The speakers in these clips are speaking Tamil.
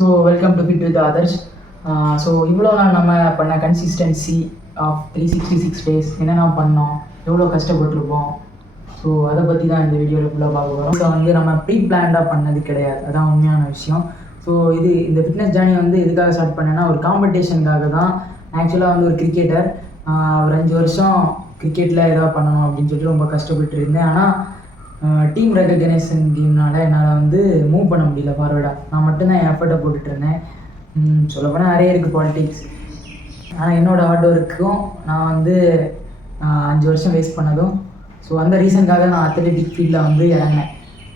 So welcome to fit with others. So இவ்வளோ நாள் நம்ம பண்ண கன்சிஸ்டன்சி ஆஃப் 366 டேஸ் என்னென்ன பண்ணோம், எவ்வளோ கஷ்டப்பட்டுருப்போம். ஸோ அதை பற்றி தான் இந்த வீடியோவில் ஃபுல்லாக பார்க்க போகிறோம். ஸோ வந்து நம்ம ப்ரீ பிளான்டாக பண்ணது கிடையாது, அதான் உண்மையான விஷயம். ஸோ இந்த ஃபிட்னஸ் ஜேர்னி வந்து எதுக்காக ஸ்டார்ட் பண்ணேன்னா, ஒரு காம்படிஷனுக்காக தான். ஆக்சுவலாக வந்து ஒரு கிரிக்கெட்டர், ஒரு 5 வருஷம் கிரிக்கெட்டில் ஏதாவது பண்ணணும் அப்படின்னு சொல்லிட்டு ரொம்ப கஷ்டப்பட்டு இருந்தேன். ஆனால் டீம் ரெகக்னைசேஷன் டீம்னால என்னால் வந்து மூவ் பண்ண முடியல ஃபார்வேர்டாக. நான் மட்டும்தான் என் எஃபர்ட்டை போட்டுட்டு இருந்தேன். சொல்லப்போனால் நிறைய இருக்குது பாலிடிக்ஸ். ஆனால் என்னோடய ஹார்ட் ஒர்க்கும் நான் வந்து 5 வருஷம் வேஸ்ட் பண்ணதும், ஸோ அந்த ரீசனுக்காக நான் அத்லெட்டிக் ஃபீல்டில் வந்து இறங்கினேன்.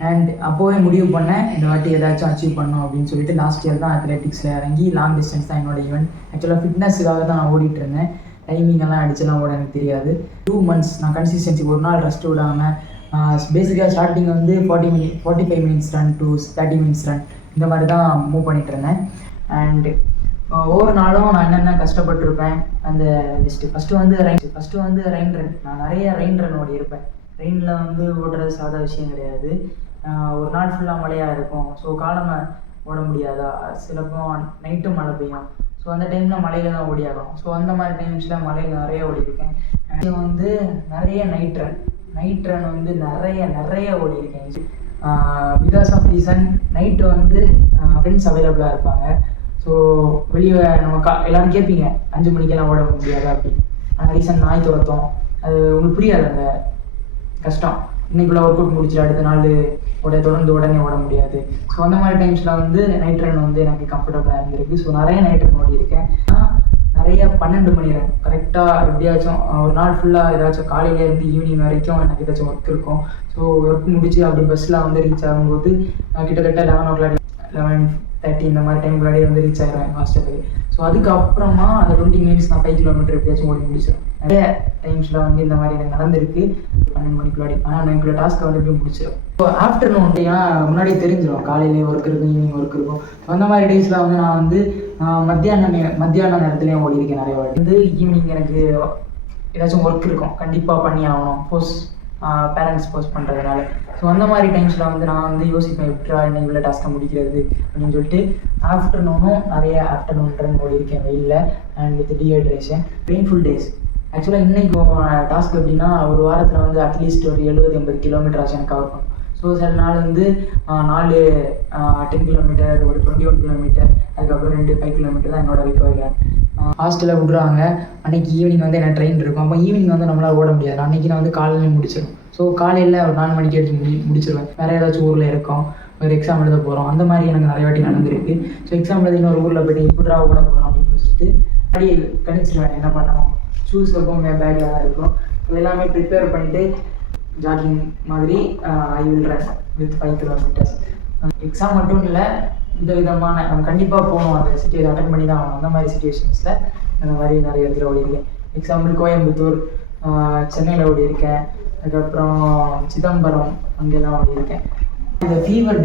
அண்ட் அப்போவே முடிவு பண்ணேன், இந்த வாட்டி ஏதாச்சும் அச்சீவ் பண்ணணும் அப்படின்னு சொல்லிட்டு லாஸ்ட் இயர் தான் அத்லெட்டிக்ஸில் இறங்கி லாங் டிஸ்டன்ஸ் தான் என்னோடய ஈவெண்ட். ஆக்சுவலாக ஃபிட்னஸுக்காக தான் நான் ஓடிட்டு இருந்தேன். டைமிங்கெல்லாம் அடிச்செல்லாம் ஓட எனக்கு தெரியாது. 2 months நான் கன்சிஸ்டன்சி, ஒரு நாள் ரெஸ்ட் விடாமல், பேசிக்காக ஸ்டார்டிங் வந்து 45 minutes run to 30 minutes run இந்த மாதிரி தான் மூவ் பண்ணிகிட்டு இருந்தேன். அண்டு ஒவ்வொரு நாளும் நான் என்னென்ன கஷ்டப்பட்டுருப்பேன் அந்த லிஸ்ட்டு. ஃபஸ்ட்டு வந்து ரெயின் ரன். நான் நிறைய ரெயின் ரன் ஓடி இருப்பேன். ரெயினில் வந்து ஓடுறது சாதா விஷயம் கிடையாது. ஒரு நாள் ஃபுல்லாக மழையாக இருக்கும். ஸோ காலமாக ஓட முடியாதா, சிலப்போ நைட்டும் மழை பெய்யும். ஸோ அந்த டைமில் மழையில் தான் ஓடி ஆகும். ஸோ அந்த மாதிரி டைம்ஸில் மழையில் நிறைய ஓடி இருக்கேன். வந்து நிறைய நைட் ரன் வந்து நிறைய ஓடி இருக்கேன். பிகாஸ் ஆஃப் ரீசன், நைட்டு வந்து ஃப்ரெண்ட்ஸ் அவைலபிளாக இருப்பாங்க. ஸோ வெளியே நம்ம எல்லோரும் கேட்பீங்க 5 மணிக்கெல்லாம் ஓட முடியாது அப்படின்னு. ரீசன் நாய் துரத்தோம், அது உங்களுக்கு புரியாது அந்த கஷ்டம். இன்னைக்குள்ள ஒர்க் அவுட் முடிச்சுட்டு அடுத்த நாள் தொடர்ந்து உடனே ஓட முடியாது. ஸோ அந்த மாதிரி டைம்ஸில் வந்து நைட் ரன் வந்து எனக்கு கம்ஃபர்டபுளாக இருந்திருக்கு. ஸோ நிறைய நைட் ரன் ஓடி இருக்கேன். நிறைய 12 மணி ரன் கரெக்டாக எப்படியாச்சும் ஒரு நாள் ஃபுல்லாக ஏதாச்சும் காலையிலேருந்து ஈவினிங் வரைக்கும் எனக்கு ஏதாச்சும் ஒர்க் இருக்கும். ஸோ ஒர்க் முடிச்சு அப்படி பஸ்ஸில் வந்து ரீச் ஆகும்போது கிட்டத்தட்ட 11 o'clock 11:30 இந்த மாதிரி டைம் முன்னாடியே வந்து ரீச் ஆகிடுவேன் ஹாஸ்டலுக்கு. ஸோ அதுக்கப்புறமா அந்த 20 minutes நான் 5 kilometer எப்படியாச்சும் ஓடி முடிச்சிடும். நிறைய டைம்ஸில் வந்து இந்த மாதிரி எனக்கு நடந்திருக்கு. 12 மணிக்குள்ளாடி, ஆனால் எனக்குள்ள டாஸ்க்கை வந்து எப்படி முடிச்சிடும். ஸோ ஆஃப்டர்நூன் ஏன்னா முன்னாடியே தெரிஞ்சிடும், காலையிலேயே ஒர்க் இருக்கும், ஈவினிங் ஒர்க் இருக்கும். ஸோ அந்த மாதிரி டேஸில் வந்து நான் வந்து மத்தியான நேரத்துலேயும் ஓடி இருக்கேன் நிறைய வாட்டி. வந்து ஈவினிங் எனக்கு ஏதாச்சும் ஒர்க் இருக்கும், கண்டிப்பாக பண்ணி ஆகணும், பேரண்ட்ஸ் போஸ்ட் பண்ணுறதுனால. ஸோ அந்த மாதிரி டைம்ஸில் வந்து நான் வந்து யோசிப்பேன், எப்படா இன்னைக்கு உள்ள டாஸ்க்கை முடிக்கிறது அப்படின்னு சொல்லிட்டு ஆஃப்டர்நூனும் நிறைய ஆஃப்டர்நூன் ரன் ஓடி இருக்கேன் வெயிலில். And with dehydration, painful days. ஆக்சுவலாக இன்றைக்கி டாஸ்க் எப்படின்னா, ஒரு வாரத்தில் வந்து அட்லீஸ்ட் ஒரு 70-80 கிலோமீட்டர் எனக்கு கவர் பண்ணும். ஸோ சில நாள் வந்து 10 கிலோமீட்டர், ஒரு 21 கிலோமீட்டர், அதுக்கப்புறம் 5 கிலோமீட்டர் தான் என்னோட ரிகவரி. ஹாஸ்டலில் விட்ருவாங்க. அன்றைக்கி ஈவினிங் வந்து என்ன ட்ரெயின் இருக்கும். அப்போ ஈவினிங் வந்து நம்மளால் ஓட முடியாது. அன்றைக்கி நான் வந்து காலையில் முடிச்சிடும். ஸோ காலையில் ஒரு 4 மணிக்கு எடுத்து முடிச்சிடுவேன். வேறு ஏதாச்சும் ஊரில் இருக்கோம், ஒரு எக்ஸாம் எழுத போகிறோம், அந்த மாதிரி எனக்கு நிறைய வாட்டி நடந்திருக்கு. ஸோ எக்ஸாம் எழுதி இன்னொரு ஊரில் போய்ட்டு இப்படிரா ஓட போகிறோம் அப்படின்னு யோசிச்சுட்டு அப்படி கணிச்சிடுவேன் என்ன பண்ணணும். ஷூஸ் இருக்கும், பேக்கில் தான் இருக்கும். இது எல்லாமே ப்ரிப்பேர் பண்ணிட்டு ஜாகிங் மாதிரி I will run with 5 kilometers. Exam மட்டும் இல்லை, இந்த விதமான நம்ம கண்டிப்பாக போகணும், அந்த சிட்டியை அட்டன் பண்ணி தான் ஆகணும். அந்த மாதிரி சுச்சுவேஷன்ஸில் அந்த மாதிரி நிறைய இடத்துல ஓடி இருக்கேன். எக்ஸாம்பிள் கோயம்புத்தூர், சென்னையில் ஓடி இருக்கேன், அதுக்கப்புறம் சிதம்பரம், அங்கெல்லாம் ஓடி இருக்கேன். இந்த ஃபீவர்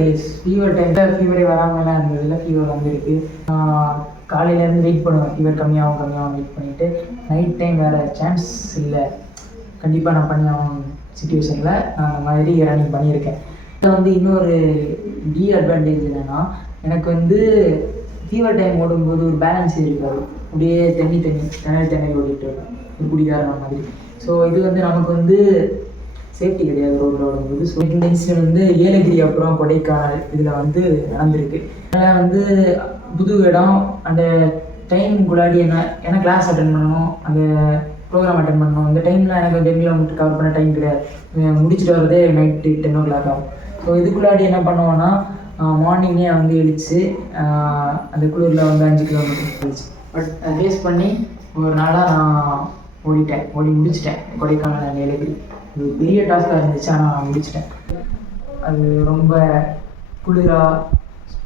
டைமில் ஃபீவரே வராமலாம் இருந்ததில்ல, ஃபீவர் வந்துருக்கு. காலையிலேருந்து வெயிட் பண்ணுவேன், ஃபீவர் கம்மியாகும் வெயிட் பண்ணிவிட்டு. நைட் டைம் வேறு சான்ஸ் இல்லை, கண்டிப்பாக நான் பண்ணி ஆகணும் சுச்சுவேஷனில் நான் அந்த மாதிரி ரன்னிங் பண்ணியிருக்கேன். இதில் வந்து இன்னொரு அட்வான்டேஜ் என்னென்னா, எனக்கு வந்து ஃபீவர் டைம் ஓடும்போது ஒரு பேலன்ஸ் இருக்காது. அப்படியே தண்ணி ஓடிட்டு இருக்கும், ஒரு குடிகாரன் மாதிரி. ஸோ இது வந்து நமக்கு வந்து சேஃப்டி கிடையாது ரோட்டில் ஓடும்போது. ஸோ இந்த இன்சிடென்ட் வந்து ஏலகிரி அப்புறம் கொடைக்கானல் இதில் வந்து நடந்திருக்கு. அதனால் வந்து புது இடம், அந்த டைமுக்குள்ளாடி என்ன கிளாஸ் அட்டன் பண்ணணும், அந்த ப்ரோக்ராம் அட்டன் பண்ணணும். அந்த டைமில் எனக்கு 10 கிலோமீட்டர் கவர் பண்ண டைம் கிடையாது. முடிச்சுட்டு வரதே நைட்டு 10 o'clock ஆகும். ஸோ இதுக்குள்ளாடி என்ன பண்ணுவோன்னா, மார்னிங்கே வந்து எழுச்சி அந்த குளிரில் வந்து 5 கிலோமீட்டர் கழிச்சு பட் ரேஸ் பண்ணி ஒரு நாளாக நான் ஓடி முடிச்சிட்டேன் கொடைக்கானல் ஏலகிரி. இது பெரிய டாஸ்க்காக இருந்துச்சு, ஆனால் நான் முடிச்சிட்டேன். அது ரொம்ப குளிராக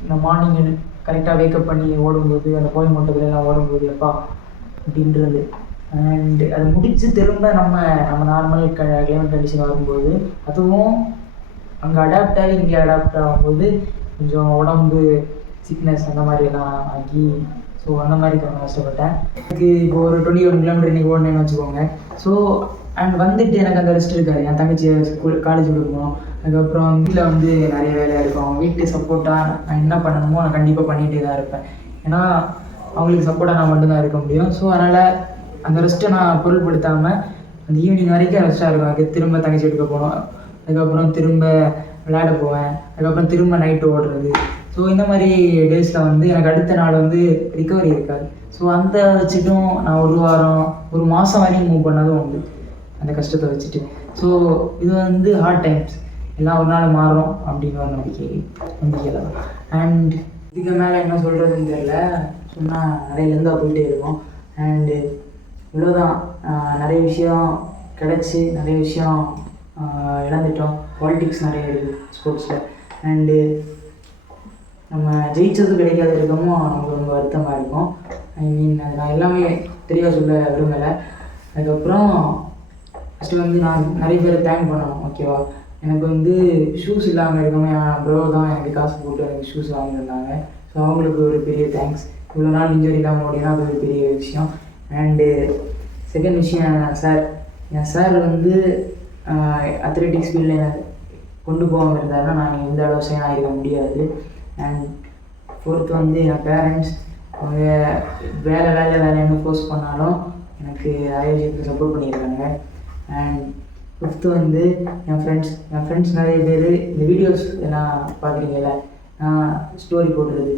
இந்த மார்னிங் கரெக்டாக வேக்கப் பண்ணி ஓடும்போது, அந்த கோயம்புத்தூர்லாம் ஓடும்போது எப்பா அப்படின்றது. அண்டு அதை முடித்து திரும்ப நம்ம நார்மல் கிளைமேட் கண்டிஷன் வரும்போது, அதுவும் அங்கே அடாப்ட் ஆகி இங்கே அடாப்ட் ஆகும்போது கொஞ்சம் உடம்பு சிக்னஸ் அந்த மாதிரியெல்லாம் ஆகி, ஸோ அந்த மாதிரி கொஞ்சம் கஷ்டப்பட்டேன். எனக்கு இப்போ ஒரு 21 கிலோமீட்டர் இன்றைக்கி ஓடனேன்னு வச்சுக்கோங்க. ஸோ அண்ட் வந்துட்டு எனக்கு அந்த ரெஸ்ட் இருக்காது. என் தங்கச்சி காலேஜ் போகணும், அதுக்கப்புறம் வீட்டில் வந்து நிறைய வேலையாக இருக்கும். வீட்டு சப்போர்ட்டாக நான் என்ன பண்ணணுமோ நான் கண்டிப்பாக பண்ணிகிட்டே தான் இருப்பேன். ஏன்னா அவங்களுக்கு சப்போர்ட்டாக நான் மட்டும்தான் இருக்க முடியும். ஸோ அதனால் அந்த ரெஸ்ட்டை நான் பொருட்படுத்தாமல் அந்த ஈவினிங் வரைக்கும் ரெஸ்ட்டாக இருக்கும். அதுக்கு திரும்ப தங்கச்சி எடுக்க போகணும், அதுக்கப்புறம் திரும்ப விளையாட போவேன், அதுக்கப்புறம் திரும்ப நைட்டு ஓடுறது. ஸோ இந்த மாதிரி டேஸில் வந்து எனக்கு அடுத்த நாள் வந்து ரிகவரி இருக்காது. ஸோ அந்த வச்சுட்டும் நான் ஒரு வாரம் ஒரு மாதம் வரையும் மூவ் பண்ணதும் உண்டு அந்த கஷ்டத்தை வச்சுட்டு. ஸோ இது வந்து ஹார்ட் டைம்ஸ், எல்லாம் ஒரு நாள் மாறும் அப்படின்னு ஒரு நம்பிக்கையில் தான். அண்ட் இதுக்கு மேலே என்ன சொல்கிறதுன்னு தெரியல, சொன்னால் நிறையிலேருந்து போயிட்டே இருக்கும். அண்டு இவ்வளோதான். நிறைய விஷயம் கிடச்சி நிறைய விஷயம் இழந்துட்டோம். பாலிட்டிக்ஸ் நிறைய இருக்குது ஸ்போர்ட்ஸில். அண்டு நம்ம ஜெயிச்சது கிடைக்காத இருக்கமோ நமக்கு ரொம்ப வருத்தமாக இருக்கும். ஐ மீன் அது நான் எல்லாமே தெளிவாக சொல்ல விரும்பலை. அதுக்கப்புறம் ஃபஸ்ட்டு வந்து நான் நிறைய பேர் தேங்க் பண்ணணும். ஓகேவா, எனக்கு வந்து ஷூஸ் இல்லாமல் இருக்கமே ப்ரோ தான் எனக்கு காசு போட்டு எனக்கு ஷூஸ் வாங்கியிருந்தாங்க. ஸோ அவங்களுக்கு ஒரு பெரிய தேங்க்ஸ். இவ்வளோ நாள் இன்ஜுரி இல்லாமல் ஓடினா அது ஒரு பெரிய விஷயம். அண்டு செகண்ட் விஷயம், என் சார் வந்து அத்லெட்டிக்ஸ் ஃபீல்டில் எனக்கு கொண்டு போகாமல் இருந்தாருன்னா நான் இந்த அளவு சைன் ஆகிருக்க முடியாது. அண்ட் ஃபோர்த்து வந்து என் பேரண்ட்ஸ், அவங்க வேலைன்னு ஃபோர்ஸ் பண்ணாலும் எனக்கு நிறைய விஷயத்துக்கு சப்போர்ட் பண்ணியிருக்காங்க. அண்ட் ஃபிஃப்த்து வந்து என் ஃப்ரெண்ட்ஸ் நிறைய பேர் இந்த வீடியோஸ் எல்லாம் பார்க்குறீங்கல்ல, நான் ஸ்டோரி போடுறது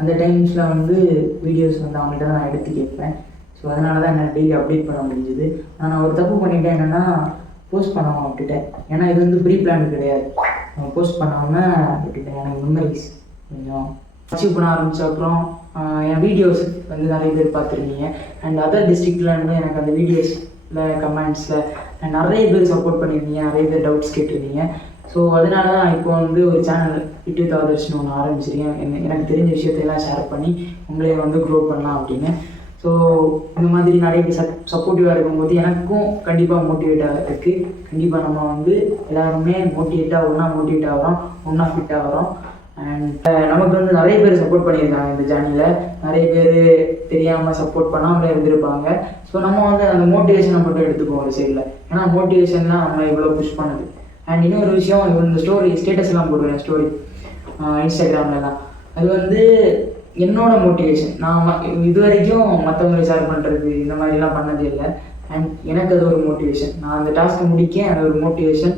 அந்த டைம்ஸில் வந்து வீடியோஸ் வந்து அவங்கள்ட்ட தான் நான் எடுத்து கேட்பேன். ஸோ அதனால தான் என்ன டெய்லி அப்டேட் பண்ண முடிஞ்சுது. நான் ஒரு தப்பு பண்ணிட்டேன், என்னென்னா போஸ்ட் பண்ணாமல் விட்டுட்டேன். ஏன்னா இது வந்து ப்ரீ பிளான் கிடையாது. போஸ்ட் பண்ணாமல் விட்டுட்டேன். எனக்கு மெமரிஸ் கொஞ்சம் அச்சீவ் பண்ண ஆரம்பித்த அப்புறம் என் வீடியோஸ் வந்து நிறைய பேர் பார்த்துருக்கீங்க. அண்ட் அதர் டிஸ்ட்ரிக்ட்லேருந்து எனக்கு அந்த வீடியோஸில் கமெண்ட்ஸில் நிறைய பேர் சப்போர்ட் பண்ணியிருந்தீங்க, நிறைய பேர் டவுட்ஸ் கேட்டிருந்தீங்க. ஸோ அதனால தான் இப்போ வந்து ஒரு சேனல் Fit with Adarshன்னு ஒன்று ஆரம்பிச்சிருக்கேன். எனக்கு தெரிஞ்ச விஷயத்தையெல்லாம் ஷேர் பண்ணி உங்களே வந்து க்ரோ பண்ணலாம் அப்படின்னு. ஸோ இந்த மாதிரி நிறைய பேர் சப்போர்ட்டிவாக இருக்கும்போது எனக்கும் கண்டிப்பாக மோட்டிவேட்டாக இருக்குது. கண்டிப்பாக நம்ம வந்து எல்லாருமே மோட்டிவேட் ஆகிறோம், ஒன்றா ஃபிட் ஆகிறோம். அண்ட் நமக்கு வந்து நிறைய பேர் சப்போர்ட் பண்ணியிருக்காங்க இந்த ஜேர்னியில். நிறைய பேர் தெரியாமல் சப்போர்ட் பண்ணாமலே இருந்திருப்பாங்க. ஸோ நம்ம வந்து அந்த மோட்டிவேஷனை மட்டும் எடுத்துக்குவோம் ஒரு சைடில். ஏன்னா மோட்டிவேஷன் தான் நம்ம இவ்வளோ புஷ் பண்ணுது. அண்ட் இன்னொரு விஷயம், இந்த ஸ்டோரி ஸ்டேட்டஸ் எல்லாம் போடுவேன், ஸ்டோரி இன்ஸ்டாகிராம்லலாம். அது வந்து என்னோட மோட்டிவேஷன். நான் இது வரைக்கும் மற்றவங்களை ஷேர் பண்ணுறது இந்த மாதிரிலாம் பண்ணதே இல்லை. அண்ட் எனக்கு அது ஒரு மோட்டிவேஷன். நான் அந்த டாஸ்க்கை முடிக்கேன், அது ஒரு மோட்டிவேஷன்.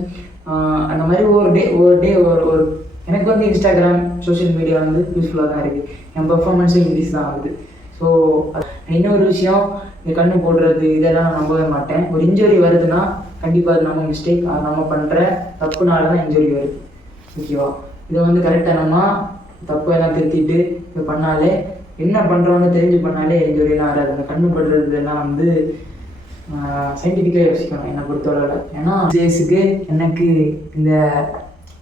அந்த மாதிரி ஒரு டே எனக்கு வந்து இன்ஸ்டாகிராம் சோஷியல் மீடியா வந்து யூஸ்ஃபுல்லாக தான் இருக்குது. என் பெர்ஃபார்மன்ஸும் இன்க்ரீஸ் தான் ஆகுது. ஸோ இன்னொரு விஷயம், இந்த கண்ணு போடுறது இதெல்லாம் நான் நம்பவே மாட்டேன். ஒரு இன்ஜுரி வருதுன்னா கண்டிப்பாக அது நம்ம மிஸ்டேக், அது நம்ம பண்ணுற தப்புனால தான் இன்ஜுரி வருது. ஓகேவா, இதை வந்து கரெக்டாக நம்ம தப்பு எல்லாம் திருத்திட்டு இது பண்ணாலே, என்ன பண்ணுறோன்னு தெரிஞ்சு பண்ணாலே இன்ஜுரியெல்லாம் வராது. அந்த கண்ணு படுறதுலாம் வந்து சயின்டிஃபிக்காக யோசிக்கணும் என்னை பொறுத்தவரை. ஏன்னா ஜேஸுக்கு எனக்கு இந்த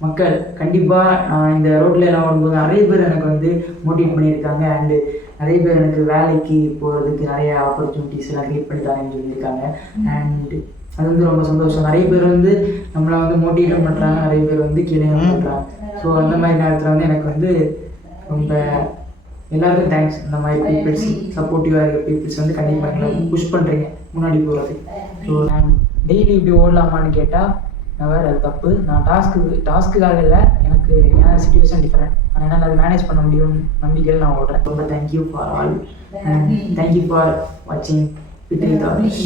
மக்கள் கண்டிப்பாக நான் இந்த ரோட்டில் எல்லாம் ஓடும்போது நிறைய பேர் எனக்கு வந்து மோட்டிவேட் பண்ணியிருக்காங்க. அண்டு நிறைய பேர் எனக்கு வேலைக்கு போகிறதுக்கு நிறைய ஆப்பர்ச்சுனிட்டிஸ் எல்லாம் க்ரியேட் பண்ணி தரேன்னு சொல்லியிருக்காங்க. அண்டு அது வந்து ரொம்ப சந்தோஷம். நிறைய பேர் வந்து நம்மளை வந்து மோட்டிவேட்டும் பண்ணுறாங்க, நிறைய பேர் வந்து கீழே பண்ணுறாங்க. ஸோ அந்த மாதிரி நேரத்தில் வந்து எனக்கு வந்து ரொம்ப எல்லாருக்கும் தேங்க்ஸ். இந்த மாதிரி பீப்புள்ஸ், சப்போர்ட்டிவாக இருக்கிற பீப்புள்ஸ் வந்து கண்டிப்பாக எங்களை புஷ் பண்ணுறீங்க முன்னாடி போகிறது. ஸோ நான் டெய்லி இப்படி ஓடலாமான்னு கேட்டால் வேறு அது தப்பு. நான் டாஸ்க்குக்காக இல்லை, எனக்கு என் சிச்சுவேஷன் டிஃப்ரெண்ட். அதனால் அதை மேனேஜ் பண்ண முடியும் நம்பிக்கையில் நான் ஓடுறேன். ரொம்ப thank you for all and thank you for வாட்சிங் Fit with Adarsh.